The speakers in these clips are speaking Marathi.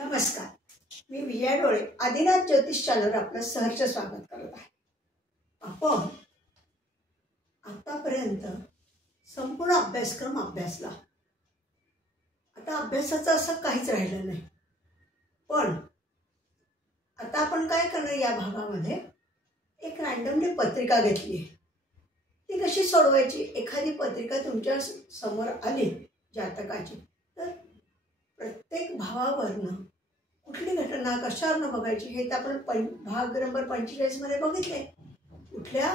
नमस्कार, मी विजया डोळे आदिनाथ ज्योतिष चॅनलवर आपलं सहर्ष स्वागत करत आहे। आपण आतापर्यंत संपूर्ण अभ्यासक्रम अभ्यासला। आता अभ्यासाचं असं काहीच राहिलं नाही, पण आता आपण काय करणार, या भागामध्ये एक रँडमली पत्रिका घेतली आहे। ती कशी सोडवायची, एखादी पत्रिका तुमच्या समोर आली जातकाची, तर प्रत्येक भावावरनं कुठली घटना कशावरनं बघायची हे तर आपण भाग नंबर 45 मध्ये बघितले। कुठल्या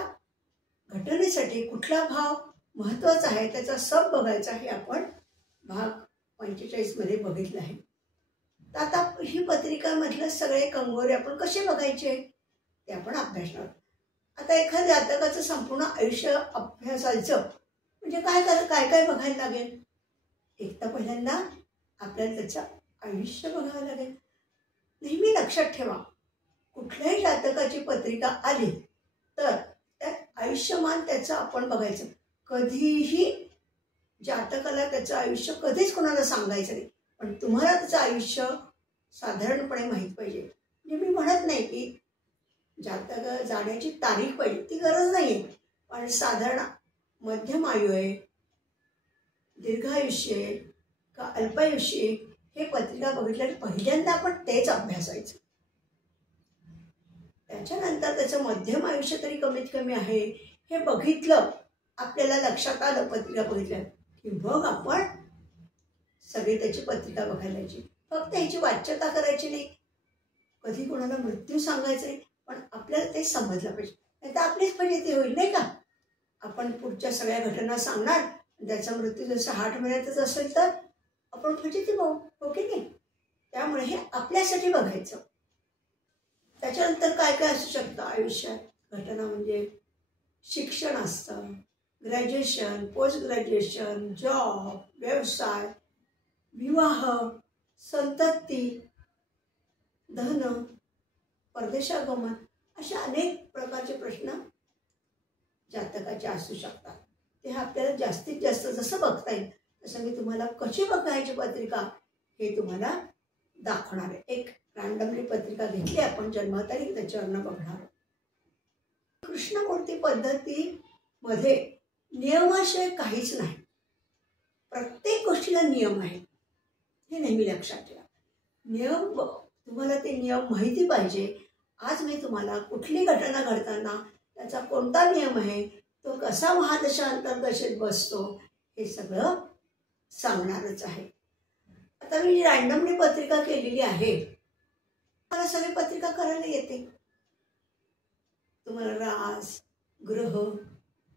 घटनेसाठी कुठला भाव महत्त्वाचा आहे त्याचा सब बघायचा हे आपण भाग 45 मध्ये बघितलं आहे। तर आता ही पत्रिकामधले सगळे कंगोरे आपण कसे बघायचे ते आपण अभ्यासणार। आता एखाद्या जातकाचं संपूर्ण आयुष्य अभ्यासायचं म्हणजे काय काय बघायला लागेल। एक तर पहिल्यांदा आपल्याला त्याचं आयुष्य बघावं लागेल। नेहमी लक्षात ठेवा, कुठल्याही जातकाची पत्रिका आली तर त्यात आयुष्यमान त्याचं आपण बघायचं। कधीही जातकाला त्याचं आयुष्य कधीच कोणाला सांगायचं नाही, पण तुम्हाला त्याचं आयुष्य साधारणपणे माहीत पाहिजे। म्हणजे मी म्हणत नाही की जातक जाण्याची तारीख पाहिजे, ती गरज नाही आहे, पण साधारण मध्यम आयु आहे, दीर्घायुष्य आहे का अल्पायुष्य आहे हे पत्रिका बघितल्यावर पहिल्यांदा आपण तेच अभ्यासायचं। त्याच्यानंतर त्याचं मध्यम आयुष्य तरी कमीत कमी आहे हे बघितलं, आपल्याला लक्षात आलं पत्रिका बघितल्या की मग आपण सगळी त्याची पत्रिका बघायला यायची। फक्त ह्याची वाच्यता करायची नाही, कधी कोणाला मृत्यू सांगायचं नाही, पण आपल्याला ते समजलं पाहिजे, नाही तर आपलीच फजिती होईल नाही का। आपण पुढच्या सगळ्या घटना सांगणार, त्याचा मृत्यू जसं 8 महिन्यातच असेल तर आपण फजिती हो की नाही। त्यामुळे हे आपल्यासाठी बघायचं। त्याच्यानंतर काय काय असू शकतं आयुष्यात घटना, म्हणजे शिक्षण असतं, ग्रॅज्युएशन, पोस्ट ग्रॅज्युएशन, जॉब, व्यवसाय, विवाह, संतती, धन, परदेशागमन, अशा अनेक प्रकारचे प्रश्न जातकाचे असू शकतात। ते आपल्याला जास्तीत जास्त जसं बघता येईल तसं मी तुम्हाला कशी बघायची पत्रिका हे तुम्हाला दाखवणार आहे। एक रँडमली पत्रिका घेतली आपण, जन्मतारीख त्याच्यावरनं बघणार। कृष्णमूर्ती पद्धतीमध्ये नियमाशिवाय काहीच नाही, प्रत्येक गोष्टीला नियम आहे, हे नेहमी लक्षात ठेवा। नियम तुम्हाला ते नियम माहिती पाहिजे। आज मी तुम्हाला कुठली घटना घडताना त्याचा कोणता नियम आहे, तो कसा महादशा अंतर्दशेत बसतो हे सगळं सांगणारच आहे। आता मी रँडमली पत्रिका केलेली आहे, मला सगळी पत्रिका करायला येते। तुम्हाला रास, ग्रह,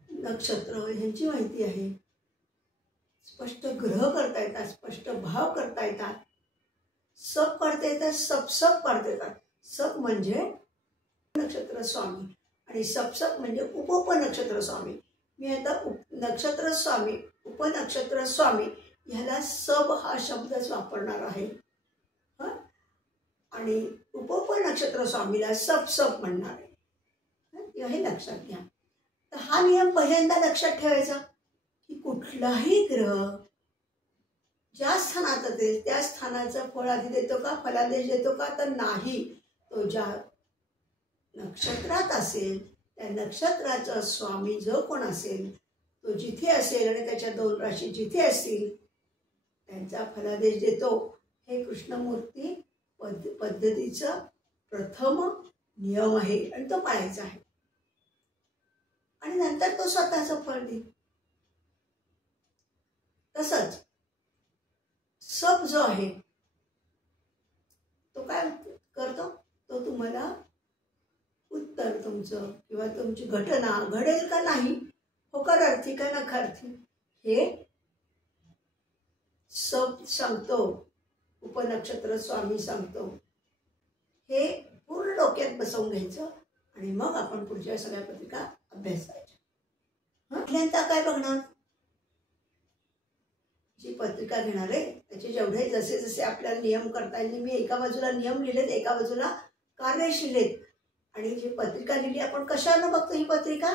नक्षत्र ह्यांची माहिती आहे, स्पष्ट ग्रह करता येतात, स्पष्ट भाव करता येतात, सब काढता येतात, सब काढता येतात। सब म्हणजे नक्षत्र स्वामी आणि सब म्हणजे उपनक्षत्र स्वामी। मी आता नक्षत्र स्वामी, उपनक्षत्र स्वामी ह्याला सब हा शब्दच वापरणार आहे आणि उपनक्षत्र स्वामीला सब म्हणणार आहे, हे लक्षात घ्या। तर हा नियम पहिल्यांदा लक्षात ठेवायचा की कुठलाही ग्रह ज्या स्थानात असेल त्या स्थानाचं फळ आधी देतो का, फलादेश देतो का, तर नाही। तो ज्या नक्षत्रात असेल त्या नक्षत्राचा स्वामी जो कोण असेल तो जिथे असेल आणि त्याच्या 2 राशी जिथे असतील त्यांचा फलादेश देतो। हे कृष्णमूर्ती पद्धतीचा प्रथम नियम आहे आणि तो पाळायचा आहे, आणि नंतर तो स्वतःचं फळ देईल। तसंच सब जो आहे तो काय करतो, तो तुम्हाला उत्तर तुमचं किंवा तुमची घटना घडेल का नाही, होकारार्थी का नकारार्थी हे सब सांगतो, उपनक्षत्र स्वामी सांगतो। हे पूर्ण डोक्यात बसवून घ्यायचं आणि मग आपण पुढच्या सगळ्या पत्रिका अभ्यासायच्या। पहिल्यांदा काय बघणार, जी पत्रिका घेणार आहे त्याचे जेवढे जसे जसे आपल्याला नियम करता येईल, मी एका बाजूला नियम लिहिलेत, एका बाजूला कार्यश लिहिलेत, आणि जी पत्रिका लिहिली आपण कशावरनं बघतो, ही पत्रिका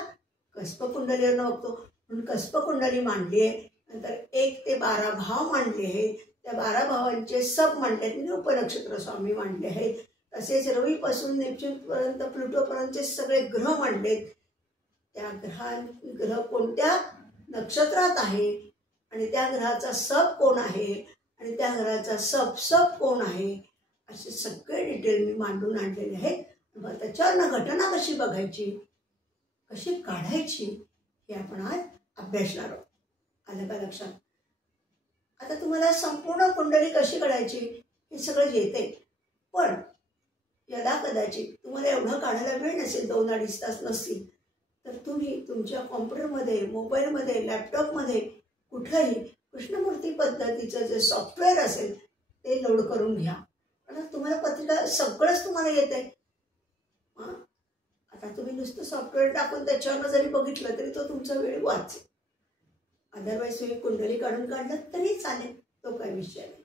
कस्पकुंडलीवरनं बघतो, म्हणून कस्पकुंडली मांडली आहे, नंतर 1 ते 12 भाव मांडले आहेत, त्या 12 भावांचे सब मांडले म्हणजे उपनक्षत्र स्वामी मांडले आहेत. तसेच रवीपासून नेपच्यूनपर्यंत प्लुटोपर्यंतचे सगळे ग्रह मांडलेत. त्या ग्रह कोणत्या नक्षत्रात आहे आणि त्या ग्रहाचा सब कोण आहे आणि त्या ग्रहाचा सब कोण आहे असे सगळे डिटेल मी मांडून आणलेले आहेत. मग त्याच्यावरनं घटना कशी बघायची, कशी काढायची हे आपण आज अभ्यासणार आहोत. आलं का लक्षात? आता तुम्हाला संपूर्ण कुंडली कशी काढायची हे सगळं येते, पण यदा कदाचित तुम्हाला एवढं काढायला वेळ नसेल, 2-2.5 तास नसतील, तर तुम्ही तुमच्या कॉम्प्युटरमध्ये, मोबाईलमध्ये, लॅपटॉपमध्ये कुठंही कृष्णमूर्ती पद्धतीचं जे सॉफ्टवेअर असेल ते लोड करून घ्या. कारण तुम्हाला पत्रिका सगळंच तुम्हाला येत आहे. आता तुम्ही नुसतं सॉफ्टवेअर टाकून त्याच्यावर जरी बघितलं तरी तो तुमचा वेळ वाचेल. अदरवाईज तुम्ही कुंडली काढून काढलं तरी चालेल, तो काही विषय नाही.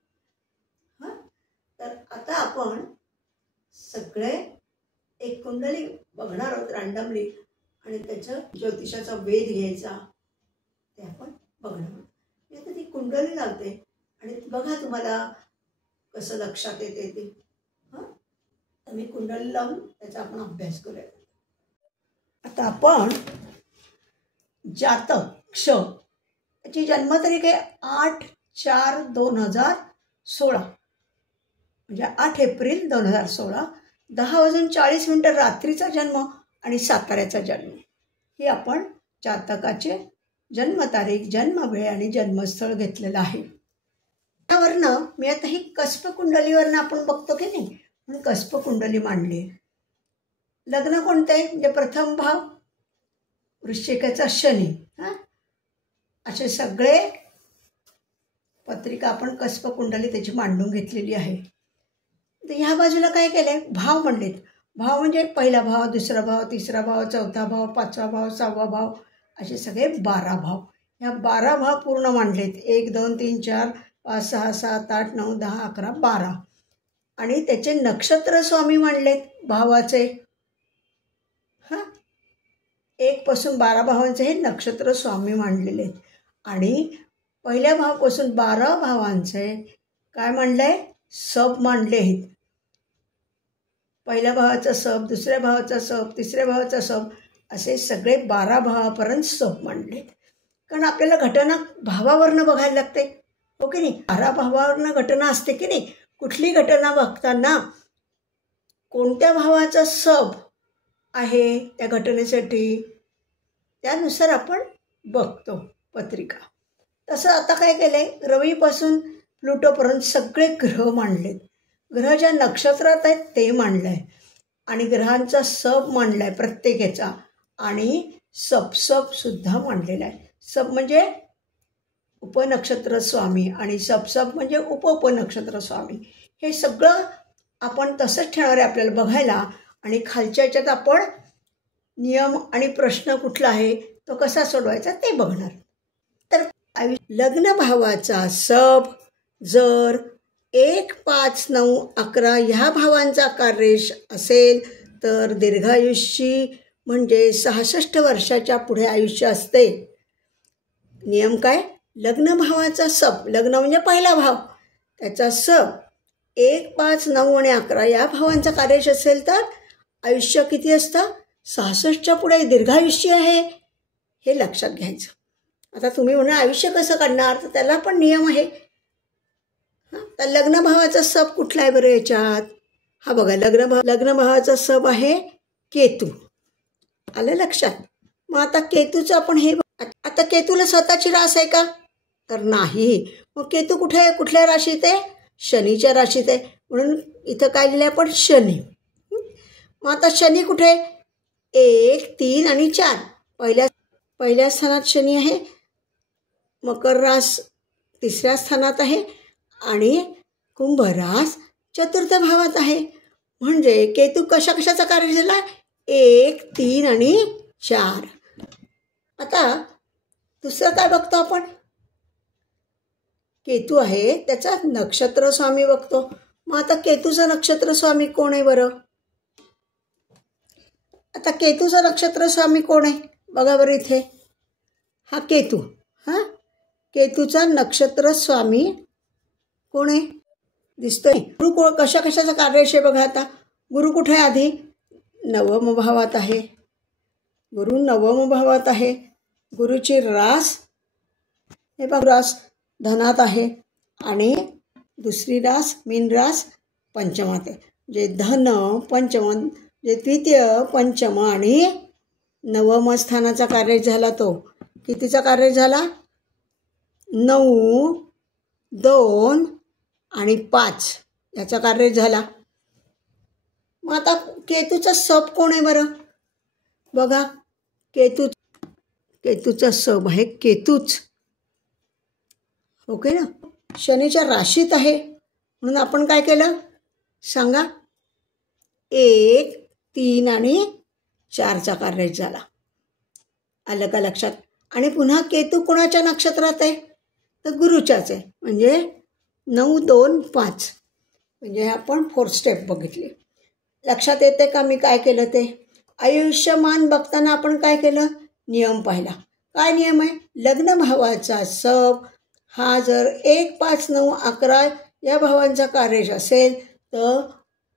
तर आता आपण सगळे एक कुंडली बघणार आहोत रँडमली आणि त्याचं ज्योतिषाचा वेध घ्यायचा ते आपण बघणार आहोत. मी आता ती कुंडली लावते आणि बघा तुम्हाला कसं लक्षात येते ते. तर मी कुंडली लावून त्याचा आपण अभ्यास करूया. आता आपण जातक क्ष त्याची जन्मतारीख आहे 8/4/2016 म्हणजे 8 एप्रिल 2016, 10:40 रात्रीचा जन्म आणि साताऱ्याचा जन्म. ही आपण जातकाचे जन्मतारीख, जन्मवेळ आणि जन्मस्थळ घेतलेलं आहे. त्यावरनं मी आता ही कस्प कुंडलीवरनं आपण बघतो की नाही, म्हणून कस्प कुंडली मांडली. लग्न कोणते म्हणजे प्रथम भाव वृश्चिकाचा शनी. असे सगळे पत्रिका आपण कस्प कुंडली त्याची मांडून घेतलेली आहे. तर ह्या बाजूला काय केलंय, भाव म्हणलेत. भाव म्हणजे पहिला भाव, दुसरा भाव, तिसरा भाव, चौथा भाव, 5वा भाव, 6वा भाव असे सगळे 12 भाव. ह्या 12 भाव पूर्ण मांडलेत. 1 2 3 4 5 6 7 8 9 10 11 12 आणि त्याचे नक्षत्र स्वामी मांडलेत भावाचे. 1 पासून 12 भावांचे हे नक्षत्र स्वामी मांडलेले आहेत. आणि पहिल्या भावापासून 12 भावांचे काय मांडलंय, सब मांडले आहेत. पहिल्या भावाचा सब, दुसऱ्या भावाचा सब, तिसऱ्या भावाचा सब असे सगळे 12 भावापर्यंत सब मांडलेत. कारण आपल्याला घटना भावावरनं बघायला लागते, हो की नाही. 12 भावावरनं घटना असते की नाही. कुठली घटना बघताना कोणत्या भावाचा सब आहे त्या घटनेसाठी त्यानुसार आपण बघतो पत्रिका. तसं आता काय केलंय, रवीपासून प्लुटोपर्यंत सगळे ग्रह मांडलेत. ग्रह ज्या नक्षत्रात आहेत ते मांडलं आहे आणि ग्रहांचा सब मांडला आहे प्रत्येकाचा आणि सबसुद्धा मांडलेला आहे. सब म्हणजे उपनक्षत्र स्वामी आणि सब म्हणजे उपनक्षत्र स्वामी. हे सगळं आपण तसंच ठेवणार आहे आपल्याला बघायला. आणि खालच्या ह्याच्यात आपण नियम आणि प्रश्न कुठला आहे तो कसा सोडवायचा ते बघणार. तर लग्न भावाचा सब जर 1 5 9 11 ह्या भावांचा कार्यरेष असेल तर दीर्घायुष्य म्हणजे 66 वर्षाच्या पुढे आयुष्य असते. नियम काय, लग्न भावाचा सब, लग्न म्हणजे पहिला भाव, त्याचा सब 1 5 9 आणि 11 या भावांचा कार्यरेष असेल तर आयुष्य किती असतं, 66च्या पुढे दीर्घायुष्य आहे हे लक्षात घ्यायचं. आता तुम्ही म्हणा आयुष्य कसं काढणार, तर त्याला पण नियम आहे. तर लग्न भावाचा सब कुठला आहे बरं याच्यात, हा बघा लग्न भावाचा सब आहे केतू. आलं लक्षात. मग आता केतूचं आपण हे आता केतूला स्वतःची रास आहे का, तर नाही. मग केतू कुठे आहे, कुठल्या राशीत आहे, शनीच्या राशीत आहे. म्हणून इथं काय लिहिलं आपण, शनी. मग आता शनी कुठे, 1 3 आणि 4 पहिल्या स्थानात शनी आहे. मकर रास 3ऱ्या स्थानात आहे आणि कुंभ रास 4थ्या भावात आहे. म्हणजे केतू कशाचा कार्य झाला, 1 3 आणि 4. आता दुसरं काय बघतो आपण, केतू आहे त्याचा नक्षत्र स्वामी बघतो. मग आता केतूचा नक्षत्र स्वामी कोण आहे बरं, आता केतूचा नक्षत्र स्वामी कोण आहे बघा बरं इथे, हा केतू. केतूचा नक्षत्र स्वामी कोण आहे? दिसतोय. गुरु कशाचं कार्य बघा आता. गुरु कुठे आहे? आधी नवम भावात आहे. गुरु नवम भावात आहे. गुरुची रास हे बघ, रास धनात आहे आणि दुसरी रास मीन रास पंचमात आहे. जे धन पंचम, जे द्वितीय पंचम आणि नवम स्थानाचा कार्य झाला. तो कितीचा कार्य झाला? 9, 2 आणि 5 याचा कार्य झाला. मग आता केतूचा सब कोण आहे बरं? बघा, केतूचा सब आहे केतूच. ओके ना. शनीच्या राशीत आहे म्हणून आपण काय केलं सांगा? 1, 3 आणि 4चा कार्य झाला. आलं का लक्षात? आणि पुन्हा केतू कोणाच्या नक्षत्रात आहे? तर गुरुच्याच आहे. म्हणजे 9, 2, 5 म्हणजे आपण 4 स्टेप बघितली. लक्षात येते का मी काय केलं ते? आयुष्यमान बघताना आपण काय केलं? नियम पाहिला. काय नियम आहे? लग्न भावाचा सब हा जर 1, 5, 9, 11 या भावांचा कार्य असेल तर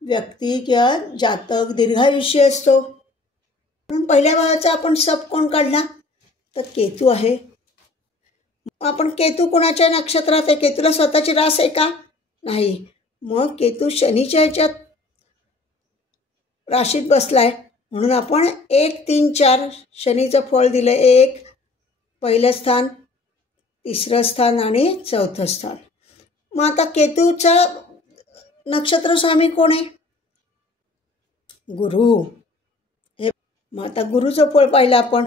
व्यक्ती किंवा जातक दीर्घायुष्य असतो. म्हणून पहिल्या भावाचा आपण सब कोण काढला? तर केतू आहे. आपण केतू कोणाच्या नक्षत्रात आहे? केतूला स्वतःची रास आहे का? नाही. मग केतू शनीच्या ह्याच्यात राशीत बसलाय म्हणून आपण 1, 3, 4 शनीचं फळ दिलं. 1 पहिलं स्थान, 3रं स्थान आणि 4थं स्थान. मग आता केतूचा नक्षत्र स्वामी कोण आहे? गुरु. हे मग आता गुरुचं फळ पाहिलं आपण.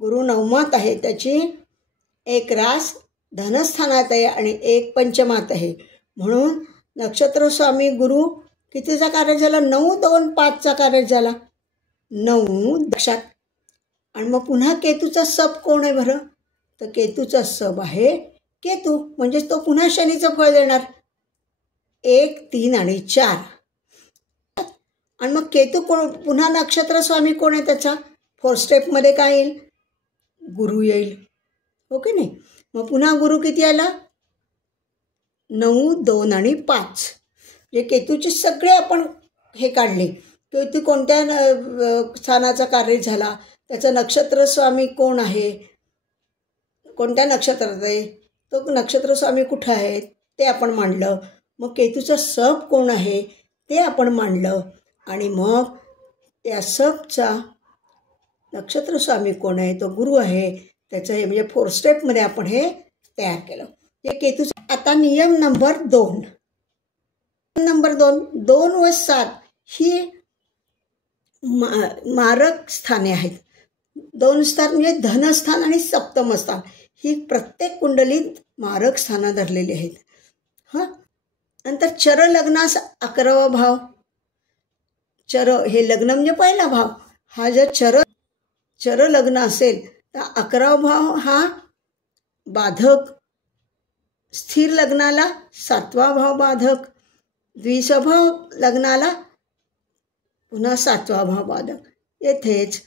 गुरु नवमात आहे. त्याची 1 रास धनस्थानात आहे आणि 1 पंचमात आहे. म्हणून नक्षत्र स्वामी गुरु कितीचा कार्य झाला? 9, 2, 5चा कार्य झाला. 9 लक्षात. आणि मग पुन्हा केतूचा सब कोण आहे बरं? तर केतूचा सब आहे केतू. म्हणजे तो पुन्हा शनीचं फळ देणार. 1, 3 आणि 4. आणि मग केतू कोण? पुन्हा नक्षत्र स्वामी कोण आहे त्याचा? 4 स्टेपमध्ये काय येईल? गुरु येईल. ओके नाही. मग पुन्हा गुरु किती आला? 9, 2 आणि 5. जे केतूचे सगळे आपण हे काढले. केतू कोणत्या स्थानाचा कार्य झाला, त्याचा नक्षत्र स्वामी कोण आहे, कोणत्या नक्षत्रात आहे, तो नक्षत्र स्वामी कुठं आहे ते आपण मांडलं. मग केतूचा सब कोण आहे ते आपण मांडलं. आणि मग त्या सबचा नक्षत्र स्वामी कोण आहे? तो गुरु आहे. त्याचं हे म्हणजे 4 स्टेपमध्ये आपण हे तयार केलं. हे केतूचं. आता नियम नंबर 2. 2 व 7 ही मारक स्थाने आहेत. 2 स्थान म्हणजे धनस्थान आणि सप्तम स्थान ही प्रत्येक कुंडलीत मारक स्थानं धरलेली आहेत. नंतर चर लग्नास 11वा भाव. चर हे लग्न म्हणजे पहिला भाव. हा जर चर लग्न असेल तर 11वा भाव हा बाधक. स्थिर लग्नाला 7वा भाव बाधक. द्विस्वभाव लग्नाला पुन्हा 7वा भाव बाधक. येथेच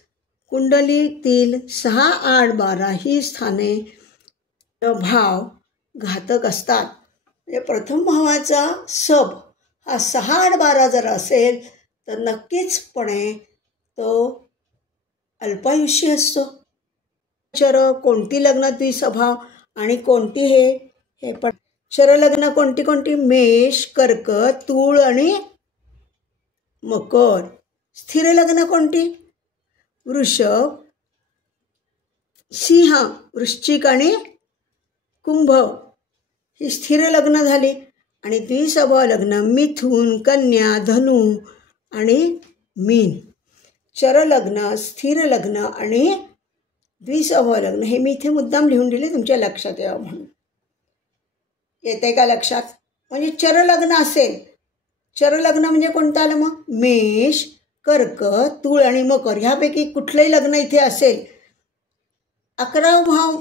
कुंडलीतील 6, 8, 12 ही स्थाने भाव घातक असतात. म्हणजे प्रथम भावाचा सब हा 6, 8, 12 जर असेल तर नक्कीचपणे तो अल्पायुष्य असतो. चर कोणती लग्न द्विस्वभाव आणि कोणती हे पण शरलग्न कोणती? मेष, कर्क, तूळ आणि मकर. स्थिर लग्न कोणती? वृषभ, सिंह, वृश्चिक आणि कुंभ ही स्थिर लग्न झाली. आणि द्विस्वभाव लग्न मिथुन, कन्या, धनु आणि मीन. चर लग्न, स्थिर लग्न आणि द्विस्वभाव लग्न हे मी इथे मुद्दाम लिहून दिले तुमच्या लक्षात यावं म्हणून. येते का लक्षात? म्हणजे चर लग्न असेल. चर लग्न म्हणजे कोणतं आलं मग? मेष, कर्क, तूळ आणि मकर ह्यापैकी कुठलंही लग्न इथे असेल 11वा भाव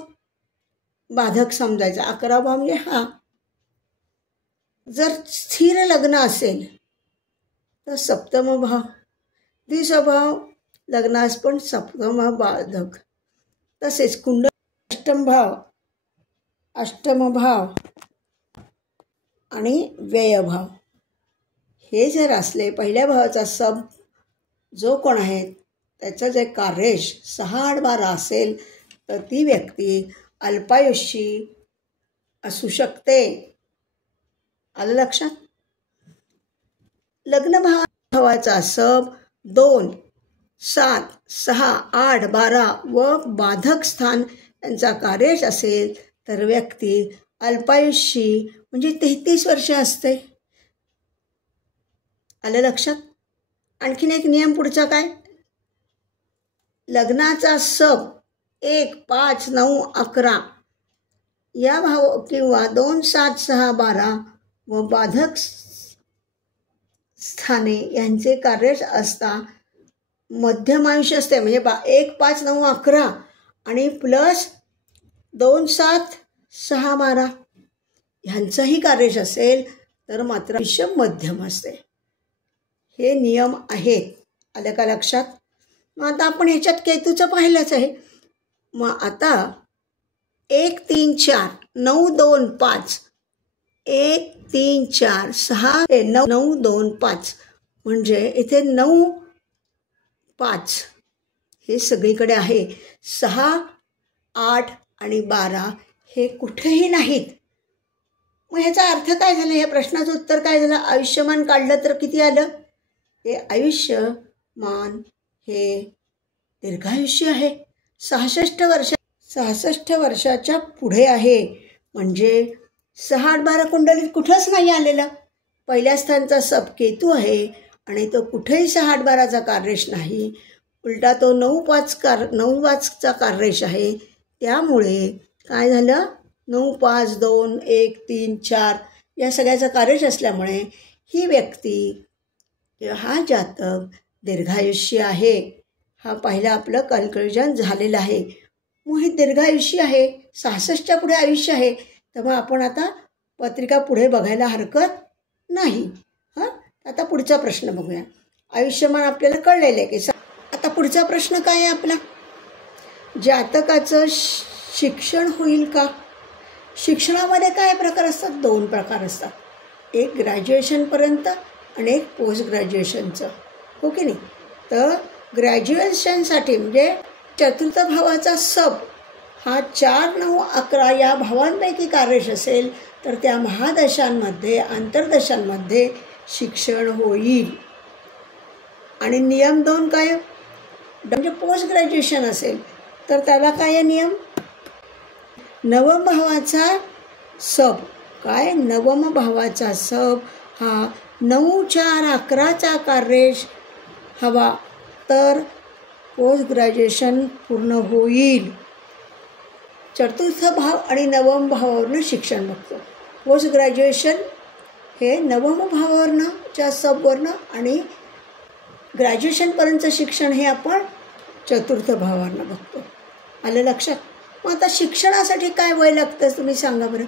बाधक समजायचा. 11वा भाव म्हणजे हा. जर स्थिर लग्न असेल तर 7मा भाव. द्विस्वभाव लग्नास पण 7मा बाधक. तसेच कुंडली 8मा भाव आणि व्ययभाव हे जर असले, पहिल्या भावाचा सब जो कोण आहे त्याचं जे कार्येश 6, 8, 12 असेल तर ती व्यक्ती अल्पायुष्यी असू शकते. आलं लक्षात? लग्न भावाचा सब 2, 7, 6, 8, 12 व बाधक स्थान यांचा कार्येश असेल तर व्यक्ती अल्पायुष्यी म्हणजे 33 वर्ष असते. आलं लक्षात? आणखीन एक नियम पुढचा काय? लग्नाचा सब 1, 5, 9, 11 या भाव किंवा 2, 7, 6, 12 व बाधक स्थाने यांचे कार्येश असता मध्यम आयुष्य असते. म्हणजे 1, 5, 9, 11 आणि प्लस 2, 7, 6, 12 ह्यांचंही कार्येश असेल तर मात्र आयुष्य मध्यम असते. हे नियम आहेत. आलं का लक्षात? मग आता आपण ह्याच्यात केतूचं पाहिलंच आहे. मग आता 1, 3, 4, 9, 2, 5 1, 3, 4, 6 9, 2, 5 म्हणजे इथे 9, 5 हे सगळीकडे आहे. 6, 8 आणि 12 हे कुठेही नाहीत. मग ह्याचा अर्थ काय झाला? या प्रश्नाचं उत्तर काय झालं? आयुष्यमान काढलं तर किती आलं? हे आयुष्यमान हे दीर्घायुष्य आहे. 66 वर्षाच्या पुढे आहे. म्हणजे 6, 8, 12 कुंडलीत कुठंच नाही आलेलं. पहिल्या स्थानचा सब केतू आहे आणि तो कुठेही 6, 8, 12चा कार्येश नाही. उलटा तो 9, 5चा कार्येश आहे. त्यामुळे काय झालं? 9, 5, 2, 1, 3, 4 या सगळ्याचा कार्येश असल्यामुळे ही व्यक्ती किंवा हा जातक दीर्घायुष्य आहे. हा पहिला आपलं कन्क्ल्युजन झालेलं आहे. मग ही दीर्घायुष्य आहे. 66च्या पुढे आयुष्य आहे. तेव्हा आपण आता पत्रिका पुढे बघायला हरकत नाही. आता पुढचा प्रश्न बघूया. आयुष्यमान आपल्याला कळलेलं आहे की आता पुढचा प्रश्न काय आहे आपला? जातकाचं शिक्षण होईल का? शिक्षणामध्ये काय प्रकार असतात? 2 प्रकार असतात. एक ग्रॅज्युएशनपर्यंत आणि एक पोस्ट ग्रॅज्युएशनचं. हो की नाही? तर ग्रॅज्युएशनसाठी म्हणजे चतुर्थ भावाचा सब हा 4, 9, 11 या भावांपैकी कार्येश असेल तर त्या महादशांमध्ये आंतरदशांमध्ये शिक्षण होईल. आणि नियम 2 काय? म्हणजे पोस्ट ग्रॅज्युएशन असेल तर त्याला काय नियम? नवम भावाचा सब काय? नवम भावाचा सब हा 9, 4, 11चा कार्येश हवा तर पोस्ट ग्रॅज्युएशन पूर्ण होईल. चतुर्थ भाव आणि नवम भावावरनं शिक्षण बघतो. पोस्ट ग्रॅज्युएशन हे नवम भावावरनंच्या सबवरनं आणि ग्रॅज्युएशनपर्यंतचं शिक्षण हे आपण चतुर्थ भावावरनं बघतो. आलं लक्षात? मग आता शिक्षणासाठी काय वय लागतं तुम्ही सांगा बरं?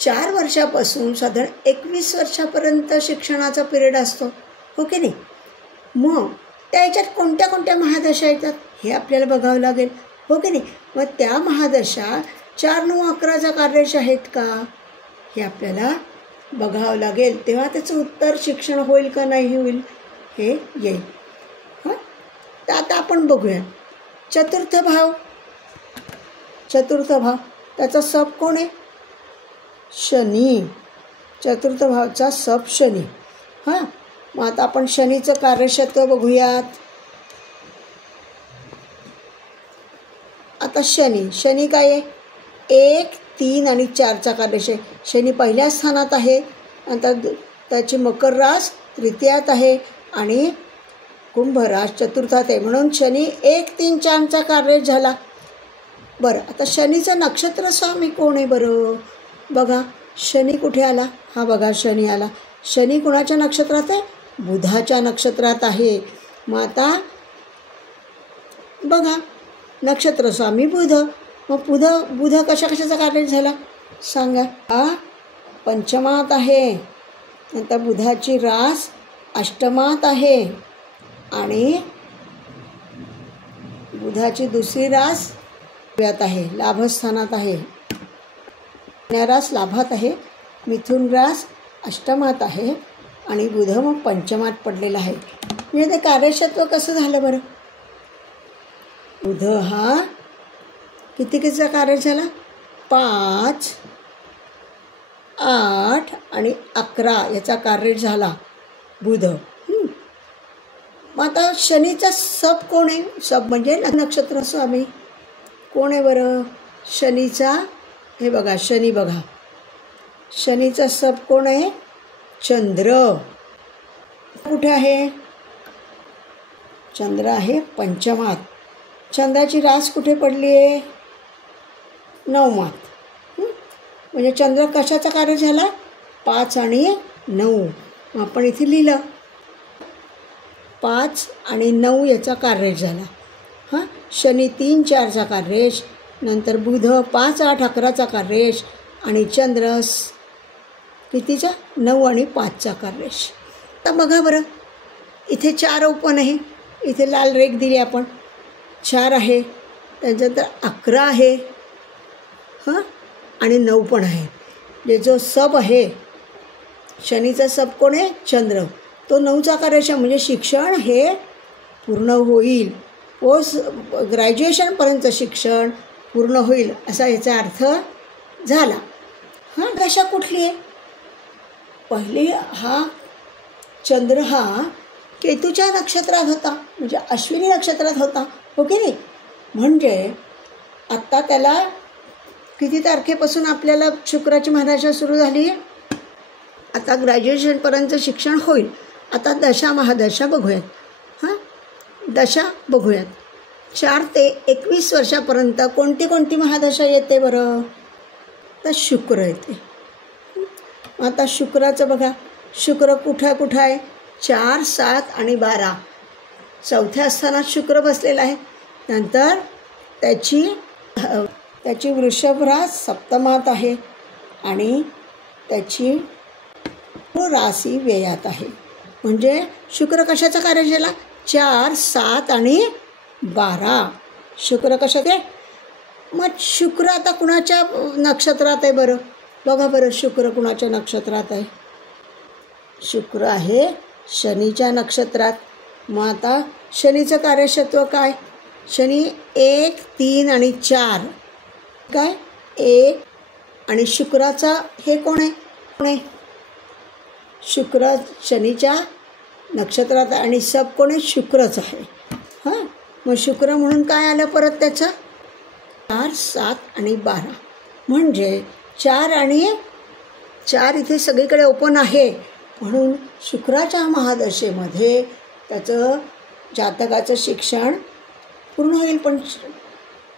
4 वर्षापासून साधारण 21 वर्षापर्यंत शिक्षणाचा पिरियड असतो. हो की नाही? मग त्या ह्याच्यात कोणत्या कोणत्या महादशा येतात हे आपल्याला बघावं लागेल. हो की नाही? मग त्या महादशा 4, 9, 11चा कार्येश आहेत का हे आपल्याला बघावं लागेल. तेव्हा त्याचं उत्तर शिक्षण होईल का नाही होईल हे येईल. तर आता आपण बघूया चतुर्थ भाव त्याचा सब कोण आहे? शनी. चतुर्थ भावचा सब शनी. मग आता आपण शनीचं कार्यक्षेत्र बघूयात. आता शनी काय आहे? 1, 3 आणि 4चा कार्येश आहे. शनी पहिल्या स्थानात आहे. नंतर त्याची मकर रास तृतीयात आहे आणि कुंभ रास चतुर्थात आहे. म्हणून शनी 1, 3, 4चा कार्येश झाला. बरं, आता शनीचं नक्षत्र स्वामी कोण आहे बरं? बघा शनी कुठे आला? हा बघा शनी आला. शनी कुणाच्या नक्षत्रात आहे? बुधाच्या नक्षत्रात आहे. मग आता बघा नक्षत्र स्वामी बुध. मग बुध कशाचा कार्येश झाला सांगा? हा पंचमात आहे. नंतर बुधाची रास अष्टमात आहे आणि बुधाची दुसरी रास व्यात आहे, लाभस्थानात आहे. कन्या रास लाभात आहे, मिथुन रास अष्टमात आहे आणि बुध मग पंचमात पडलेला आहे. म्हणजे ते कार्यक्षत्व कसं झालं बरं? बुध हा कितीचा कार्य झाला? 5, 8 आणि 11 याचा कार्य झाला बुध. मग आता शनीचा सब कोण आहे? सब म्हणजे नक्षत्र स्वामी कोण आहे बरं? शनीचा, हे बघा शनी बघा, शनीचा सब कोण आहे? चंद्र. कुठे आहे? चंद्र आहे पंचमात. चंद्राची रास कुठे पडली आहे? नवमात. म्हणजे चंद्र कशाचा कार्य झाला? 5 आणि 9. आपण इथे लिहिलं 5 आणि 9 याचा कार्य झाला. शनी 3, 4चा कार्येश, नंतर बुध 5, 8, 11चा कार्येश आणि चंद्र कितीचा? 9 आणि 5चा कार्येश. आता बघा बरं, इथे 4 ओपन आहे, इथे लाल रेख दिली आपण, 4 आहे, त्याच्यानंतर 11 आहे आणि 9 पण आहे. जे जो सब आहे शनीचा सब कोण आहे? चंद्र. तो 9चा कार्येश म्हणजे शिक्षण हे पूर्ण होईल, पोस्ट ग्रॅज्युएशनपर्यंत शिक्षण पूर्ण होईल असा याचा अर्थ झाला. दशा कुठली आहे? पहिली हा चंद्र हा केतूच्या नक्षत्रात होता, म्हणजे अश्विनी नक्षत्रात होता, हो की नाही? म्हणजे आत्ता त्याला किती तारखेपासून आपल्याला शुक्राची महादशा सुरू झाली? आता ग्रॅज्युएशनपर्यंत शिक्षण होईल. आता दशा महादशा बघूयात. दशा बघूयात. 4 ते 21 वर्षापर्यंत कोणती महादशा येते बरं? तर शुक्र येते. आता शुक्राचं बघा, शुक्र कुठं आहे? 4, 7 आणि 12 चौथ्या स्थानात शुक्र बसलेला आहे. नंतर त्याची वृषभ रास सप्तमात आहे आणि त्याची राशी व्ययात आहे. म्हणजे शुक्र कशाचा कार्य झाला? 4, 7 आणि 12 शुक्र कशात आहे? मग शुक्र आता कुणाच्या नक्षत्रात आहे बरं? बघा बरं, शुक्र कुणाच्या नक्षत्रात आहे? शुक्र आहे शनीच्या नक्षत्रात. मग आता शनीचं कार्यक्षत्व काय? शनी 1, 3 आणि 4 काय? 1 आणि शुक्राचा हे कोण आहे? शुक्र शनीच्या नक्षत्रात आणि सब कोण आहे? शुक्रच आहे. मग शुक्र म्हणून काय आलं परत त्याचं? 4, 7 आणि 12 म्हणजे 4 आणि 4 इथे सगळीकडे ओपन आहे. म्हणून शुक्राच्या महादशेमध्ये त्याचं जातकाचं शिक्षण पूर्ण होईल. पण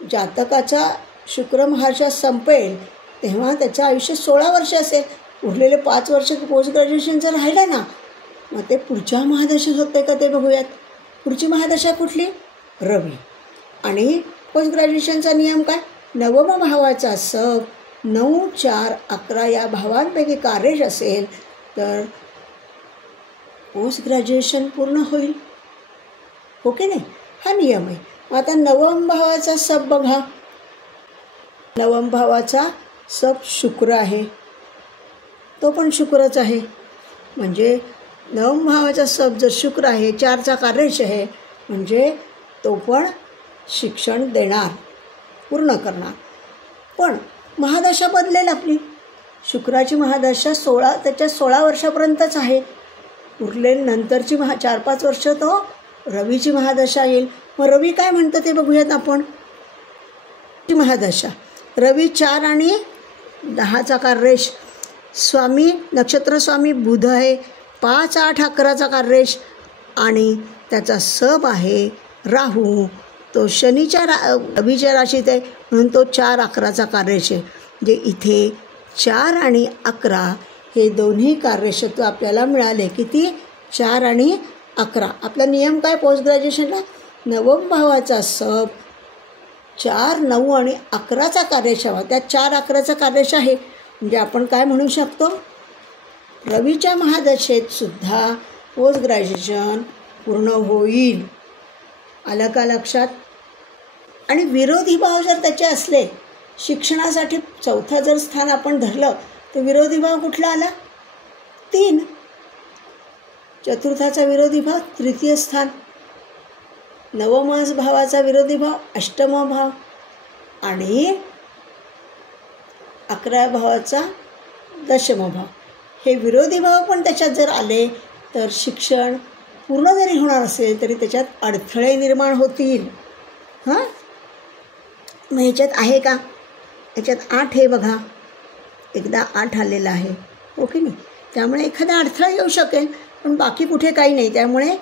जातकाचा शुक्र महादशा संपेल तेव्हा त्याचं आयुष्य 16 वर्ष असेल. उरलेले 5 वर्ष पोस्ट ग्रॅज्युएशनचं राहिलं ना, मग ते पुढच्या महादशेत होते का ते बघूयात. पुढची महादशा कुठली? रवी. आणि पोस्ट ग्रॅज्युएशनचा नियम काय? नवम भावाचा सब 9, 4, 11 या भावांपैकी कार्येश असेल तर पोस्ट ग्रॅज्युएशन पूर्ण होईल, हो की नाही? हा नियम आहे. आता नवम भावाचा सब बघा, नवम भावाचा सब शुक्र आहे, तो पण शुक्रच आहे. म्हणजे नवम भावाचा सब जर शुक्र आहे, 4चा कार्येश आहे, म्हणजे तो पण शिक्षण देणार, पूर्ण करणार. पण महादशा बदलेल आपली. शुक्राची महादशा 16 वर्षापर्यंतच आहे. उरलेली नंतरची 4-5 वर्ष तो रवीची महादशा येईल. मग रवी काय म्हणतं ते बघूयात आपण. महादशा रवी 4 आणि 10चा कार्येश, स्वामी नक्षत्र स्वामी बुध आहे, 5, 8, 11चा कार्येश आणि त्याचा सब आहे राहू. तो शनीच्या रवीच्या राशीत आहे म्हणून तो 4, 11चा कार्येश आहे. म्हणजे इथे 4 आणि 11 हे दोन्ही कार्यक्षत्व आपल्याला मिळाले. किती? 4 आणि 11. आपला नियम काय पोस्ट ग्रॅज्युएशनला? नवम भावाचा सब 4, 9 आणि 11चा कार्येश हवा. त्यात 4, 11चा कार्येश आहे. म्हणजे आपण काय म्हणू शकतो? रवीच्या महादशेत सुद्धा पोस्ट ग्रॅज्युएशन पूर्ण होईल. आलं का लक्षात? आणि विरोधी भाव जर त्याचे असले, शिक्षणासाठी 4थं जर स्थान आपण धरलं तर विरोधी भाव कुठला आला? 3. चतुर्थाचा विरोधी भाव तृतीय स्थान, नवमास भावाचा विरोधी भाव अष्टम भाव आणि 11 भावाचा दशम भाव. हे विरोधी भाव पण त्याच्यात जर आले तर शिक्षण पूर्ण जरी होणार असेल तरी त्याच्यात अडथळे निर्माण होतील. हां, मग ह्याच्यात आहे का? ह्याच्यात 8 हे बघा, एकदा 8 आलेलं आहे, हो की नाही? त्यामुळे एखादा अडथळा येऊ शकेल, पण बाकी कुठे काही नाही, त्यामुळे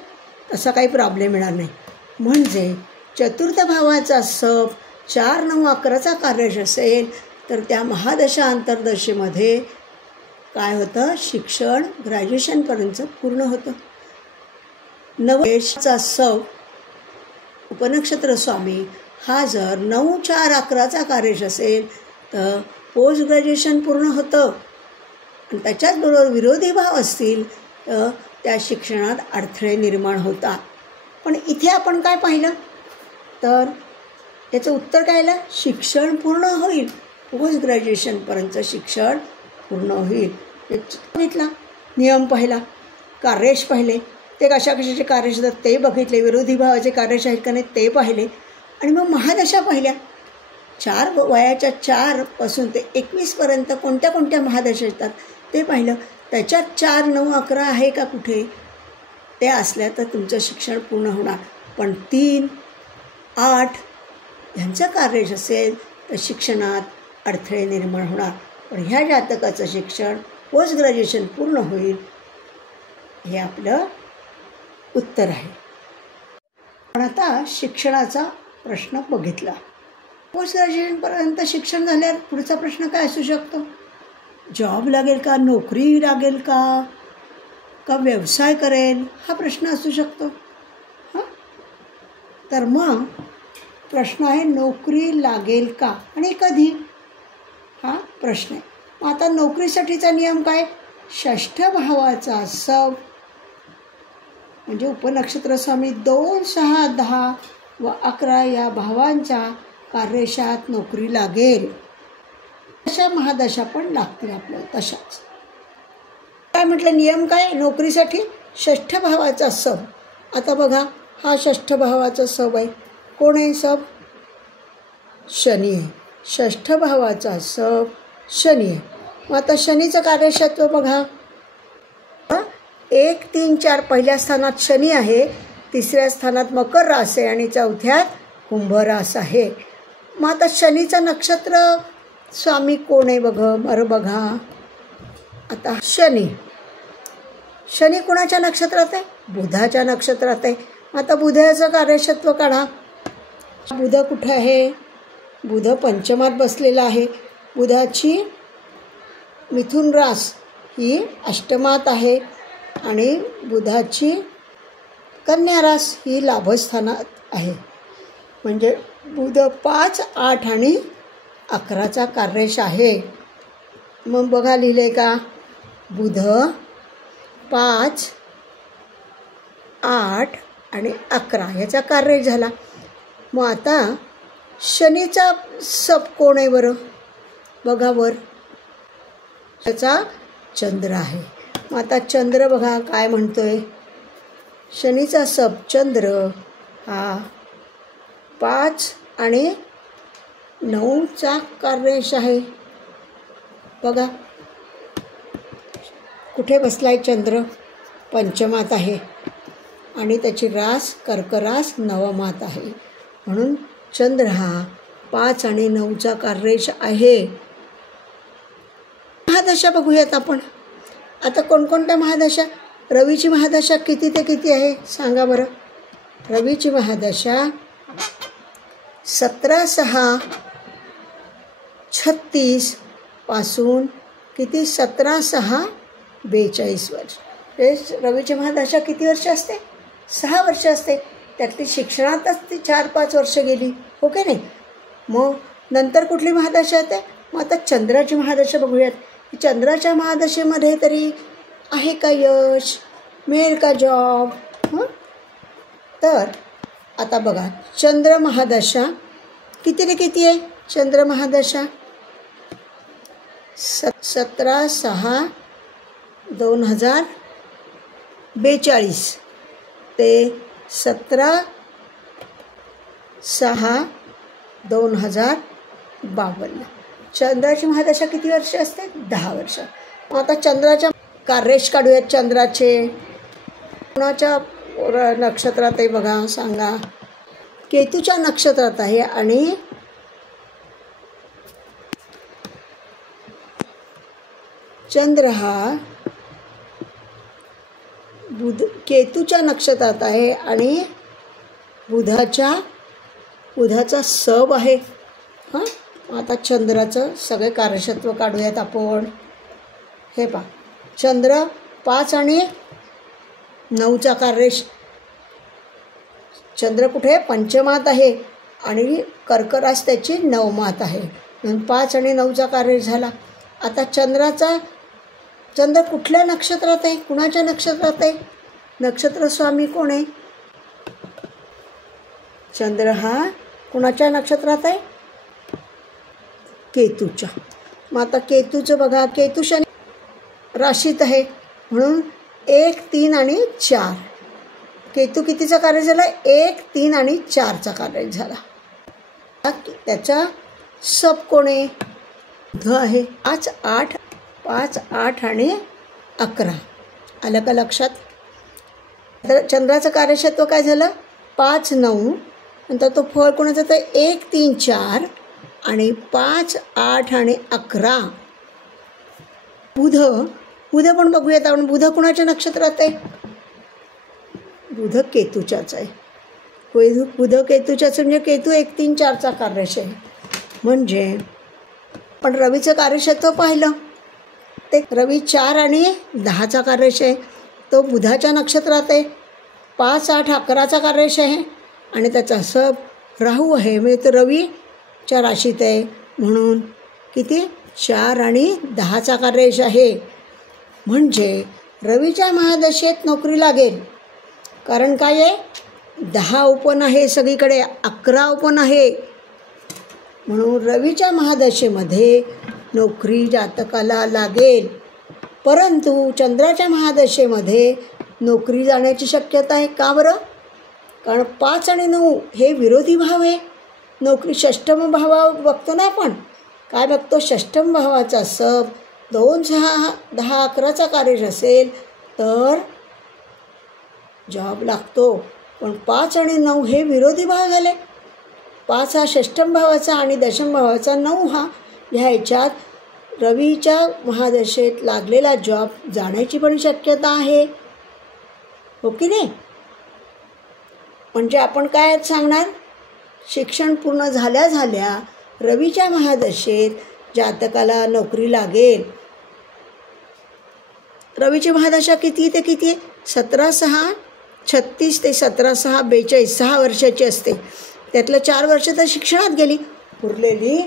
तसा काही प्रॉब्लेम येणार नाही. म्हणजे चतुर्थ भावाचा सप 4, 9, 11चा कार्यश असेल तर त्या महादशा अंतर्दशेमध्ये काय होतं? शिक्षण ग्रॅज्युएशनपर्यंत पूर्ण होतं. नवदेशचा सप उपनक्षत्र स्वामी हा जर 9, 4, 11चा कार्यश असेल तर पोस्ट ग्रॅज्युएशन पूर्ण होतं. आणि त्याच्याचबरोबर विरोधी भाव असतील तर त्या शिक्षणात अडथळे निर्माण होतात. पण इथे आपण काय पाहिलं तर याचं उत्तर काय आलं? शिक्षण पूर्ण होईल, पोस्ट ग्रॅज्युएशनपर्यंत शिक्षण पूर्ण होईल. बघितला नियम पाहिला, कार्यश पाहिले, ते कशाचे कार्यश असतात ते बघितले, विरोधी भावाचे कार्यश आहेत का नाही ते पाहिले, आणि मग महादशा पाहिल्या. 4 वयाच्या 4 पासून ते 21पर्यंत कोणत्या कोणत्या महादशा येतात ते पाहिलं. त्याच्यात 4, 9, 11 आहे का कुठे? ते असल्या तर तुमचं शिक्षण पूर्ण होणार. पण 3, 8 ह्यांचं कार्यश असेल तर शिक्षणात अडथळे निर्माण होणार. पण ह्या जातकाचं शिक्षण पोस्ट ग्रॅज्युएशन पूर्ण होईल, हे आपलं उत्तर आहे. पण आता शिक्षणाचा प्रश्न बघितला. पोस्ट ग्रॅज्युएशनपर्यंत शिक्षण झाल्यावर पुढचा प्रश्न काय असू शकतो? जॉब लागेल का, नोकरी लागेल का व्यवसाय करेल, हा प्रश्न असू शकतो. हां, तर मग प्रश्न आहे नोकरी लागेल का आणि कधी, हा प्रश्न आहे. मग आता नोकरीसाठीचा नियम काय? षष्ठ भावाचा सप म्हणजे उपनक्षत्र स्वामी 2, 6, 10 व 11 या भावांच्या कार्यशात नोकरी लागेल. अशा महादशा पण लागतील आपल्याला तशाच. काय म्हटलं नियम काय? नोकरीसाठी षष्ठ भावाचा सप. आता बघा हा षष्ठ भावाचा सप आहे. कोण आहे सप? शनी आहे. षष्ठ भावाचा सप शनी आहे. मग आता शनीचं कार्यक्षेत्र बघा, 1, 3, 4 पहिल्या स्थानात शनी आहे, तिसऱ्या स्थानात मकर रास आहे आणि चौथ्यात कुंभ रास आहे. मग आता शनीचं नक्षत्र स्वामी कोण आहे बघा. आता शनी कोणाच्या नक्षत्रात आहे? बुधाच्या नक्षत्रात आहे. आता बुधाचं कार्यक्षेत्र काढा. बुध कुठे आहे? बुध पंचमात बसलेला आहे. बुधाची मिथुन रास ही अष्टमात आहे आणि बुधाची कन्या रास ही लाभस्थानात आहे. म्हणजे बुध 5, 8 आणि 11चा कार्यश आहे. मग बघा लिहिले का? बुध 5, 8 आणि 11 याचा कार्यश झाला. मग आता शनीचा सप कोण आहे बरं? बघा वर, त्याचा चंद्र आहे. मग आता चंद्र बघा काय म्हणतोय? शनीचा सप चंद्र हा 5 आणि 9चा कार्यश आहे. बघा कुठे बसलाय चंद्र? पंचमात आहे आणि त्याची रास कर्करास नवमात आहे. म्हणून चंद्र हा 5 आणि 9चा कार्यश आहे. महादशा बघूयात आपण. आता कोणकोणत्या महादशा? रवीची महादशा किती ते किती आहे सांगा बरं? रवीची महादशा 17/6/36 पासून किती? 17/6/42 वर्ष. रवीची महादशा किती वर्ष असते? 6 वर्ष असते. त्यातली शिक्षणातच ती 4-5 वर्ष गेली, हो की नाही? मग नंतर कुठली महादशा येते? मग आता चंद्राची महादशा बघूयात. चंद्राच्या महादशेमध्ये तरी आहे का यश, मिळेल का जॉब? तर आता बघा चंद्र महादशा किती ते किती आहे? चंद्र महादशा 17/6/42 2042 ते 17/6/2052. चंद्राची महादशा किती वर्ष असते? 10 वर्ष. मग आता चंद्राच्या कार्यरेष काढूयात. चंद्राचे कुणाच्या नक्षत्रात आहे बघा, सांगा. केतूच्या नक्षत्रात आहे आणि चंद्र हा केतूच्या नक्षत्रात आहे आणि बुधाचा सब आहे. हां, आता चंद्राचं सगळे कार्यक्षेत्र काढूयात आपण. हे पहा, चंद्र 5 आणि 9चा कार्यरेष. चंद्र कुठे? पंचमात आहे आणि कर्क रास त्याची 9मात आहे. म्हणून 5 आणि 9चा कार्यरेष झाला. आता चंद्र कुठल्या नक्षत्रात आहे? कुणाच्या नक्षत्रात आहे? नक्षत्र स्वामी कोण आहे? चंद्र हा कुणाच्या नक्षत्रात आहे? केतूच्या. मग आता केतूचं बघा, केतू शनी राशीत आहे म्हणून 1, 3 आणि 4. केतू कितीचा कार्य झाला? 1, 3 आणि 4चा कार्य झाला. त्याचा सब कोण आहे? बुध आहे. 5, 8 आणि 11. आलं का लक्षात? तर चंद्राचं कार्यक्षेत्र काय झालं? 5, 9. नंतर तो फळ कोणाचा? तर 1, 3, 4 आणि 5, 8 आणि 11. बुध पण बघूयात आपण. बुध कुणाच्या नक्षत्रात आहे? बुध केतूच्याच आहे. बुध केतूच्याच म्हणजे केतू 1, 3, 4चा कार्यरेष आहे. म्हणजे पण रवीचं कार्यक्षेत्र पाहिलं ते रवी 4 आणि 10चा कार्यरेष आहे. तो बुधाच्या नक्षत्रात आहे. 5, 8, 11चा कार्यरेष आहे आणि त्याचा सब राहू आहे. म्हणजे तो रवीच्या राशीत आहे म्हणून किती? 4 आणि 10चा कार्यरेष आहे. म्हणजे रवीच्या महादशेत नोकरी लागेल. कारण काय आहे? 10 ओपन आहे सगळीकडे, 11 ओपन आहे. म्हणून रवीच्या महादशेमध्ये नोकरी जातकाला लागेल. परंतु चंद्राच्या महादशेमध्ये नोकरी जाण्याची शक्यता आहे. का बरं? कारण 5 आणि 9 हे विरोधी भाव आहे. नोकरी षष्टम भावा बघतो ना आपण. काय बघतो? षष्टम भावाचा सब 2, 6, 10, 11चा कार्यरेष असेल तर जॉब लागतो. पण 5 आणि 9 हे विरोधी भाव झाले. 5 हा षष्टम भावाचा आणि दशम भावाचा, 9 हा ह्या ह्याच्यात रवीच्या महादशेत लागलेला जॉब जाण्याची पण शक्यता आहे. हो की नाही? म्हणजे आपण काय सांगणार? शिक्षण पूर्ण झाल्या रवीच्या महादशेत जातकाला नोकरी लागेल. रवीची महादशा किती ते किती? 17/6/36 ते 17/6/42 6 वर्षाची असते. त्यातलं 4 वर्ष तर शिक्षणात गेली. उरलेली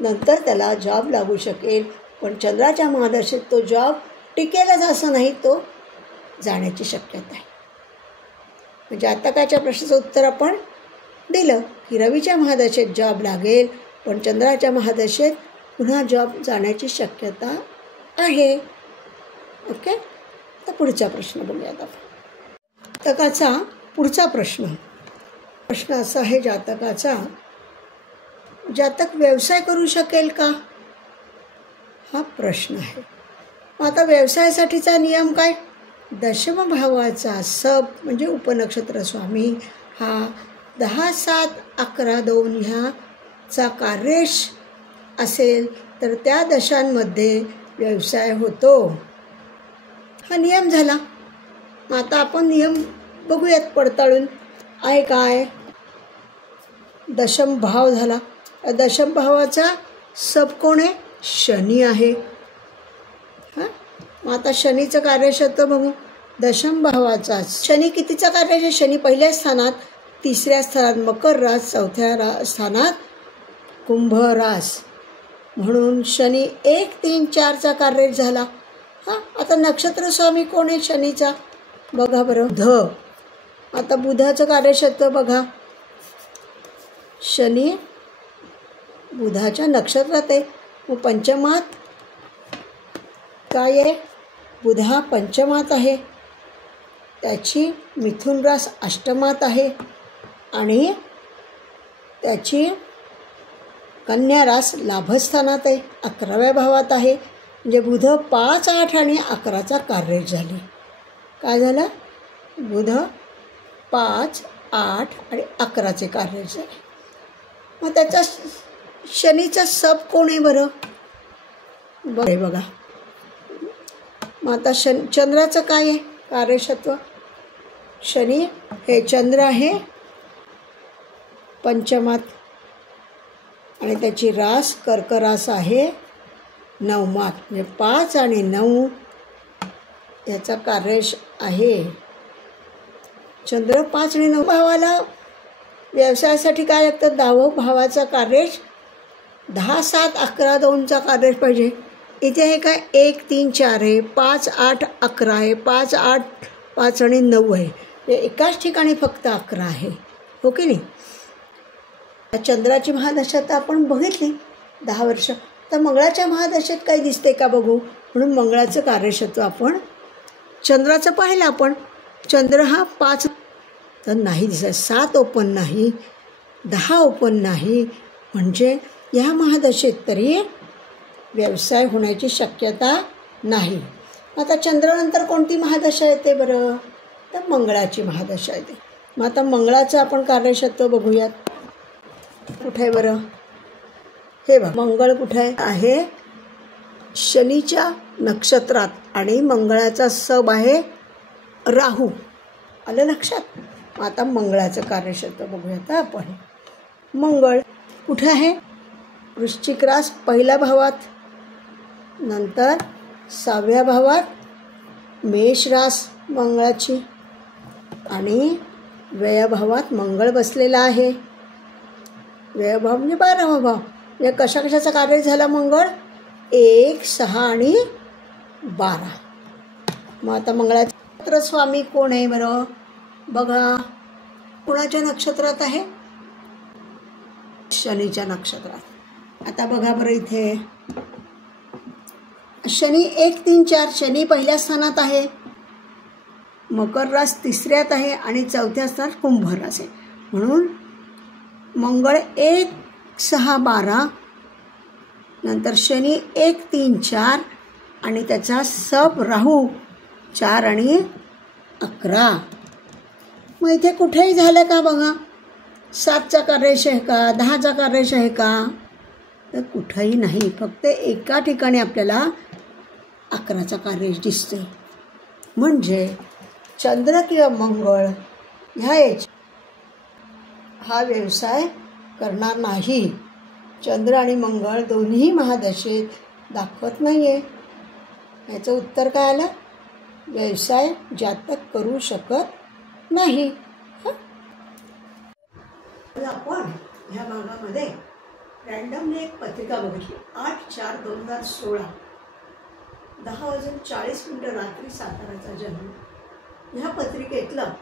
नंतर त्याला जॉब लागू शकेल. पण चंद्राच्या महादशेत तो जॉब टिकेलच असं नाही, तो जाण्याची शक्यता आहे. म्हणजे आता कायच्या प्रश्नाचं उत्तर आपण दिलं की रवीच्या महादशेत जॉब लागेल पण चंद्राच्या महादशेत पुन्हा जॉब जाण्याची शक्यता आहे. ओके, तर पुढचा प्रश्न बघूयात आपण. जातकाचा पुढचा प्रश्न असा आहे जातकाचा, जातक व्यवसाय करू शकेल का? हा प्रश्न आहे. आता व्यवसायासाठीचा नियम काय? दशम भावाचा सब म्हणजे उपनक्षत्र स्वामी हा 10, 7, 11, 2 ह्याचा कार्यरेष असेल तर त्या दशांमध्ये व्यवसाय होतो. हा नियम झाला. आता आपण नियम बघूयात पडताळून. आहे काय? दशम भाव झाला. दशम भावाचा सब कोण आहे? शनी आहे. हां, मग आता शनीचं कार्यक्षेत्र बघू. दशम भावाचा शनी कितीचा कार्यरेष आहे? शनी पहिल्या स्थानात, 3ऱ्या स्थानात मकर रास, 4थ्या स्थानात कुंभ रास. म्हणून शनी 1, 3, 4चा कार्यरेष झाला. हां, आता नक्षत्र स्वामी कोण आहे शनीचा? बघा बरं, बुध. आता बुधाचं कार्यक्षेत्र बघा. शनी बुधाच्या नक्षत्रात आहे. मग पंचमात काय आहे? बुध हा पंचमात आहे, त्याची मिथुन रास अष्टमात आहे आणि त्याची कन्या रास लाभस्थानात आहे, 11व्या भावात आहे. म्हणजे बुध 5, 8 आणि 11चा कार्यश झाली. काय झालं? बुध 5, 8 आणि 11चे कार्यश झाले. मग त्याचा शनीचा सब कोण आहे बरं? बघा. मग आता चंद्राचं काय आहे कार्यशत्व? शनी हे चंद्र आहे पंचमात आणि त्याची रास कर्क रास आहे 9मात. म्हणजे 5 आणि 9 याचा कार्यश आहे. चंद्र 5 आणि 9 भावाला व्यवसायासाठी काय लागतं? 10वं भावाचा कार्यश 10, 7, 11, 2चा कार्यश पाहिजे. इथे हे काय 1, 3, 4 आहे, 5, 8, 11 आहे, 5, 8, 5 आणि 9 आहे. एकाच ठिकाणी फक्त 11 आहे, हो की नाही? चंद्राची महादशा तर आपण बघितली 10 वर्ष. तर मंगळाच्या महादशेत काही दिसते का बघू. म्हणून मंगळाचं कार्यशत्व आपण चंद्राचं पाहिलं आपण. चंद्र हा 5 तर नाही दिसत, 7 ओपन नाही, 10 ओपन नाही. म्हणजे या महादशेत तरी व्यवसाय होण्याची शक्यता नाही. आता चंद्रानंतर कोणती महादशा येते बरं? तर मंगळाची महादशा येते. मग आता मंगळाचं आपण कार्यशत्व बघूयात. कुठे आहे बरं? हे बघ, मंगळ कुठे आहे? शनीच्या नक्षत्रात आणि मंगळाचा सब आहे राहू. आलं लक्षात? आता मंगळाचं कार्यक्षेत्र बघूयात आपण. मंगळ कुठे आहे? वृश्चिक रास पहिल्या भावात, नंतर 6व्या भावात मेष रास मंगळाची आणि व्ययभावात मंगळ बसलेला आहे. व्ययभाव म्हणजे 12वा भाव. म्हणजे कशाचा कार्य झाला मंगळ? 1, 6 आणि 12. मग आता मंगळाचे स्वामी कोण आहे बरं? बघा, कुणाच्या नक्षत्रात आहे? शनीच्या नक्षत्रात. आता बघा बरं, इथे शनी 1, 3, 4. शनी पहिल्या स्थानात आहे, मकर रास 3ऱ्यात आहे आणि 4थ्या स्थानात कुंभ रास आहे. म्हणून मंगळ 1, 6, 12, नंतर शनी 1, 3, 4 आणि त्याचा सब राहू 4 आणि 11. मग इथे कुठेही झालं का बघा? 7चा कार्यश आहे का? 10चा कार्यश आहे का? तर कुठंही नाही. फक्त एका ठिकाणी आपल्याला 11चा कार्यश दिसतोय. म्हणजे चंद्र किंवा मंगळ हा व्यवसाय करणार नाही. चंद्र आणि मंगळ दोन्ही महादशेत दाखवत नाही आहे. याचं उत्तर काय आलं? व्यवसाय जातक करू शकत नाही. आपण ह्या भागामध्ये रँडमली एक पत्रिका बघितली. 8/4/2016, 10:40 रात्री साताऱ्याचा जन्म. ह्या पत्रिकेतलं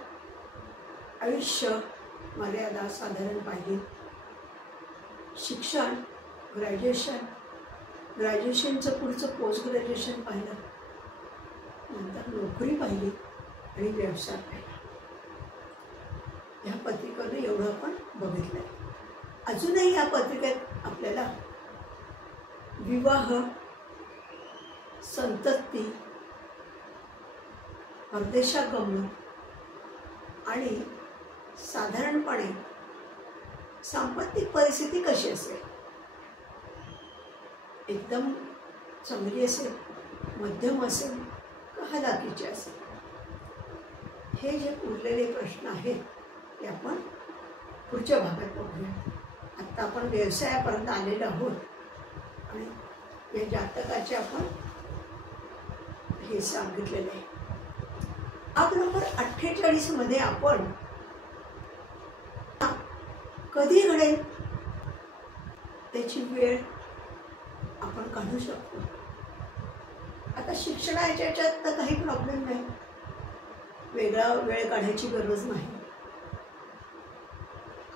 आयुष्य मर्यादा साधारण पाहिली. शिक्षण ग्रॅज्युएशनचं पुढचं पोस्ट ग्रॅज्युएशन पाहिलं, नंतर नोकरी पाहिली आणि व्यवसाय पाहिला. ह्या पत्रिकेने एवढं आपण बघितलं. अजूनही या पत्रिकेत आपल्याला विवाह, संतती, परदेशागमन आणि साधारणपणे सांपत्तिक परिस्थिती कशी असेल, एकदम चांगली असेल, मध्यम असेल का हलाखीची असेल, हे जे उरलेले प्रश्न आहेत ते आपण पुढच्या भागात बघूया. आत्ता आपण व्यवसायापर्यंत आलेलो आहोत आणि या जातकाचे आपण हे सांगितलेलं आहे. भाग नंबर 48 मध्ये आपण कधी घडेल त्याची वेळ आपण काढू शकतो. आता शिक्षणाच्या याच्यात तर काही प्रॉब्लेम नाही, वेगळा वेळ काढायची गरज नाही.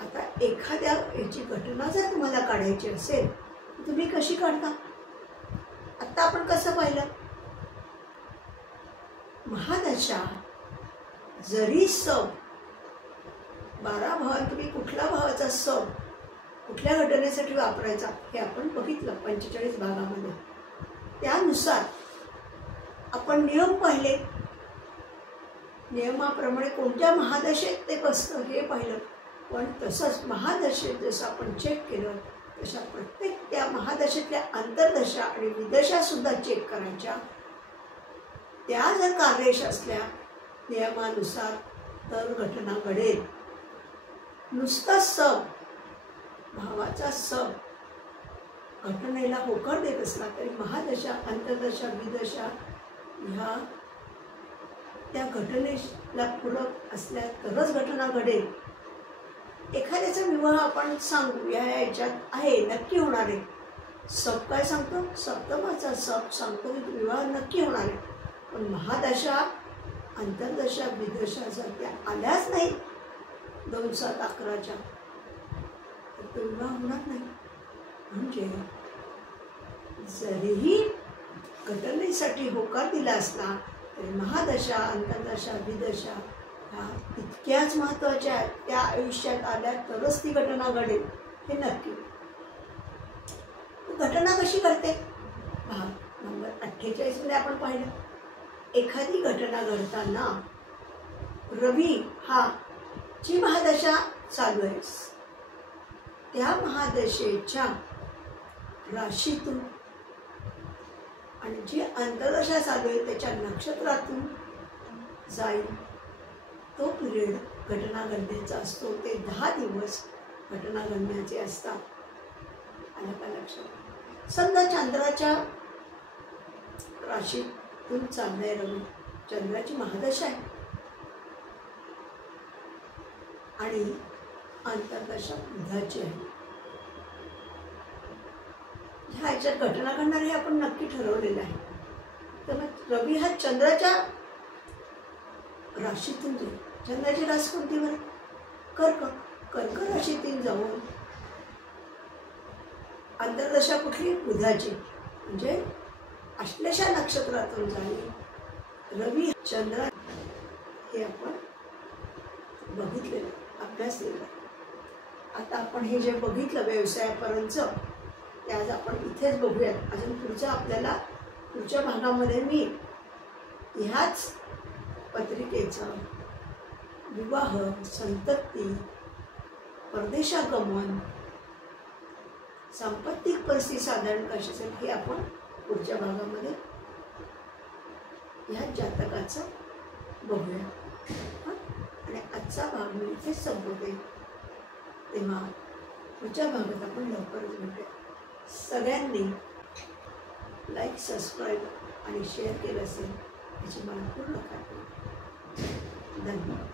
आता एखाद्या याची घटना जर तुम्हाला काढायची असेल तर तुम्ही कशी काढता? आत्ता आपण कसं पाहिलं? महादशा जरी सब 12 भावांपैकी कुठल्या भावाचा सब कुठल्या घटनेसाठी वापरायचा हे आपण बघितलं 45 भागामध्ये. त्यानुसार आपण नियम पाहिले, नियमाप्रमाणे कोणत्या महादशेत ते बसतं हे पाहिलं. पण तसंच महादशेत जसं आपण चेक केलं तशा प्रत्येक त्या महादशेतल्या अंतर्दशा आणि विदशा सुद्धा चेक करायच्या. त्या जर कार्यश असल्या नियमानुसार तर घटना घडेल. नुसता सब भावाचा सब घटनेला होकार देत असला तरी महादशा अंतर्दशा विदशा ह्या त्या घटनेला पूरक असल्या तरच घटना घडेल. एखाद्याचा विवाह आपण सांगू या याच्यात आहे नक्की होणार आहे, सब काय सांगतो सप्तमाचा सब सांगतो की विवाह नक्की होणार आहे. पण महादशा अंतर्दशा विदशा जर त्या आल्याच नाही 2, 7, 11च्या तर तो विवाह होणार नाही. म्हणजे जरीही घटनेसाठी होकार दिला असला तरी महादशा अंतर्दशा विदशा ह्या इतक्याच महत्त्वाच्या आहेत. त्या आयुष्यात आल्या तरच ती घटना घडेल हे नक्की. घटना कशी घडते? भाग नंबर 48 मध्ये आपण पाहिलं. एखादी घटना घडताना रवी हा जी महादशा चालू आहे त्या महादशेच्या राशीतून आणि जी अंतर्दशा चालू आहे त्याच्या नक्षत्रातून जाईल तो पिरियड घटना घडण्याचा असतो. ते 10 दिवस घटना घडण्याचे असतात. आलं का लक्षात? समजा चंद्राच्या राशीतून चाललाय रवी, चंद्राची महादशा आहे आणि अंतर्दशा बुधाची आहे. ह्या याच्यात घटना घडणार हे आपण नक्की ठरवलेलं आहे. तर मग रवी हा चंद्राच्या राशीतून जाईल. चंद्राची रास कोणती बरं? कर्क. कर्क राशीतून जाऊन अंतर्दशा कुठली? बुधाची, म्हणजे आश्लेषा नक्षत्रातून जाईल रवी चंद्र. हे आपण बघितलेलं अभ्यासलेलं. आता आपण हे जे बघितलं व्यवसायापर्यंत ते आज आपण इथेच बघूयात. अजून आपल्याला पुढच्या भागामध्ये मी ह्याच पत्रिकेचं विवाह, संतती, परदेशागमन, सांपत्तिक परिस्थिती साधारण कशी असेल हे आपण पुढच्या भागामध्ये ह्या जातकाचं बघूया. आणि आजचा भाग मी इथेच संपवते. तेव्हा पुढच्या भागात आपण लवकरच भेटूया. सगळ्यांनी लाईक, सबस्क्राईब आणि शेअर केलं असेल याची मला पूर्ण खात्री. धन्यवाद.